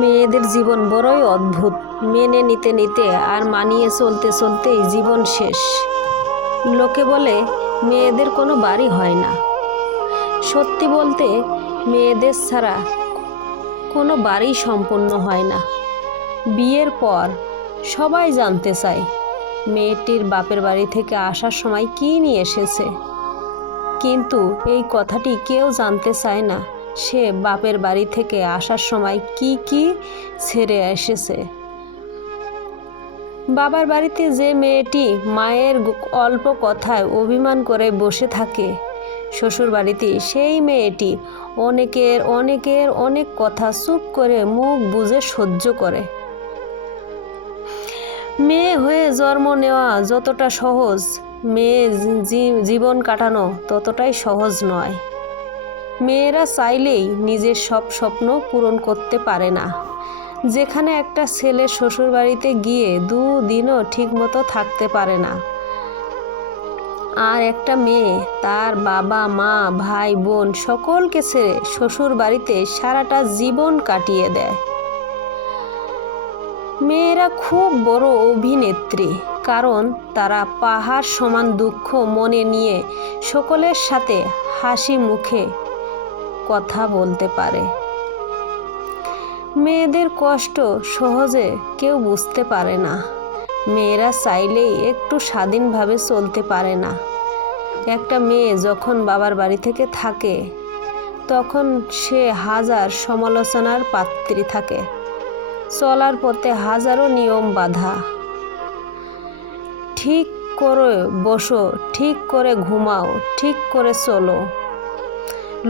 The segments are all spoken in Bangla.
মেয়েদের জীবন বড়ই অদ্ভুত। মেনে নিতে নিতে আর মানিয়ে চলতে চলতেই জীবন শেষ। লোকে বলে মেয়েদের কোনো বাড়ি হয় না। সত্যি বলতে মেয়েদের ছাড়া কোনো বাড়ি সম্পূর্ণ হয় না। বিয়ের পর সবাই জানতে চায় মেয়েটির বাপের বাড়ি থেকে আসার সময় কী নিয়ে এসেছে, কিন্তু এই কথাটি কেউ জানতে চায় না সে বাপের বাড়ি থেকে আসার সময় কি কি ছেড়ে এসেছে। বাবার বাড়িতে যে মেয়েটি মায়ের অল্প কথায় অভিমান করে বসে থাকে, শ্বশুর বাড়িতে সেই মেয়েটি অনেকের অনেক কথা চুপ করে মুখ বুজে সহ্য করে। মেয়ে হয়ে জন্ম নেওয়া যতটা সহজ, মেয়ে জীবন কাটানো ততটাই সহজ নয়। মেয়েরা চাইলেই নিজের সব স্বপ্ন পূরণ করতে পারে না। যেখানে একটা ছেলে শ্বশুরবাড়িতে গিয়ে দুদিনও ঠিকমতো থাকতে পারে না, আর একটা মেয়ে তার বাবা মা ভাই বোন সকলকে ছেড়ে শ্বশুরবাড়িতে সারাটা জীবন কাটিয়ে দেয়। মেয়েরা খুব বড় অভিনেত্রী, কারণ তারা পাহাড় সমান দুঃখ মনে নিয়ে সকলের সাথে হাসি মুখে কথা বলতে পারে। মেয়েদের কষ্ট সহজে কেউ বুঝতে পারে না। মেয়েরা চাইলেই একটু স্বাধীনভাবে চলতে পারে না। একটা মেয়ে যখন বাবার বাড়ি থেকে থাকে তখন সে হাজার সমালোচনার পাত্রী থাকে। চলার পথে হাজারো নিয়ম বাঁধা। ঠিক করে বসো, ঠিক করে ঘুমাও, ঠিক করে চলো।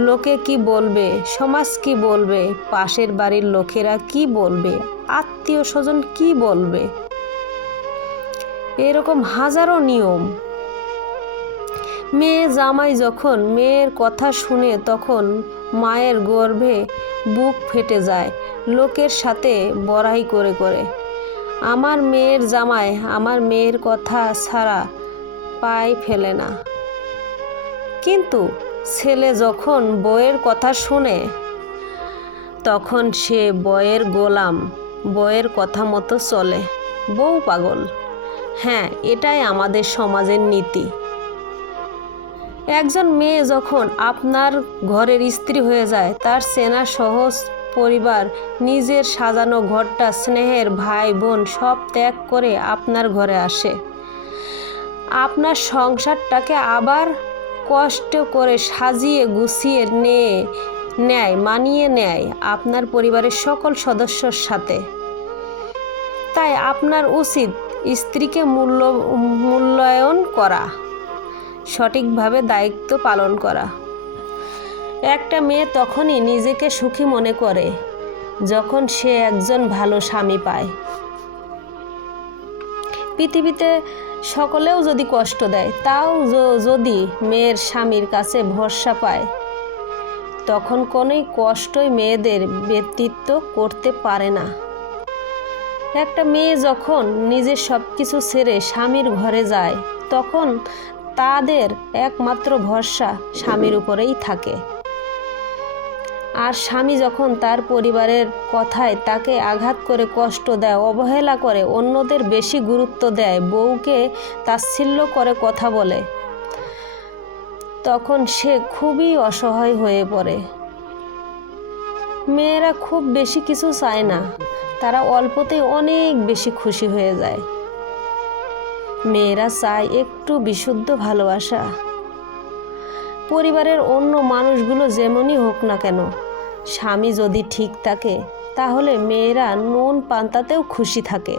লোকে কি বলবে, সমাজ কি বলবে, পাশের বাড়ির লোকেরা কি বলবে, আত্মীয় স্বজন কি বলবে, এরকম হাজারো নিয়ম। মেয়ে জামাই যখন মেয়ের কথা শুনে তখন মায়ের গর্ভে বুক ফেটে যায় লোকের সাথে বড়াই করে করে। আমার মেয়ের জামাই আমার মেয়ের কথা ছাড়া পায়ে ফেলে না। কিন্তু ছেলে যখন বউয়ের কথা শুনে তখন সে বউয়ের গোলাম, বউয়ের কথা মতো চলে। বউ পাগল। হ্যাঁ, এটাই আমাদের সমাজের নীতি। একজন মেয়ে যখন আপনার ঘরের স্ত্রী হয়ে যায়, তার চেনা সহজ পরিবার, নিজের সাজানো ঘরটা, স্নেহের ভাই বোন সব ত্যাগ করে আপনার ঘরে আসে। আপনার সংসারটাকে আবার কষ্ট করে সাজিয়ে গুছিয়ে মানিয়ে নেয় আপনার পরিবারের সকল সদস্যর সাথে। তাই আপনার উচিত স্ত্রীকে মূল্যায়ন করা, সঠিকভাবে দায়িত্ব পালন করা। একটা মেয়ে তখনই নিজেকে সুখী মনে করে যখন সে একজন ভালো স্বামী পায়। পৃথিবীতে সকলেও যদি কষ্ট দেয়, তাও যদি মেয়ের স্বামীর কাছে ভরসা পায়, তখন কোনোই কষ্টই মেয়েদের ব্যতীত করতে পারে না। একটা মেয়ে যখন নিজের সব কিছু ছেড়ে স্বামীর ঘরে যায়, তখন তাদের একমাত্র ভরসা স্বামীর উপরেই থাকে। আর স্বামী যখন তার পরিবারের কথায় তাকে আঘাত করে কষ্ট দেয়, অবহেলা করে, অন্যদের বেশি গুরুত্ব দেয়, বউকে তাচ্ছিল্য করে কথা বলে, তখন সে খুবই অসহায় হয়ে পড়ে। মেয়েরা খুব বেশি কিছু চায় না, তারা অল্পতেই অনেক বেশি খুশি হয়ে যায়। মেয়েরা চায় একটু বিশুদ্ধ ভালোবাসা। পরিবারের অন্য মানুষগুলো যেমনই হোক না কেন, স্বামী যদি ঠিক থাকে তাহলে মেয়েরা নুন পান্তাতেও খুশি থাকে।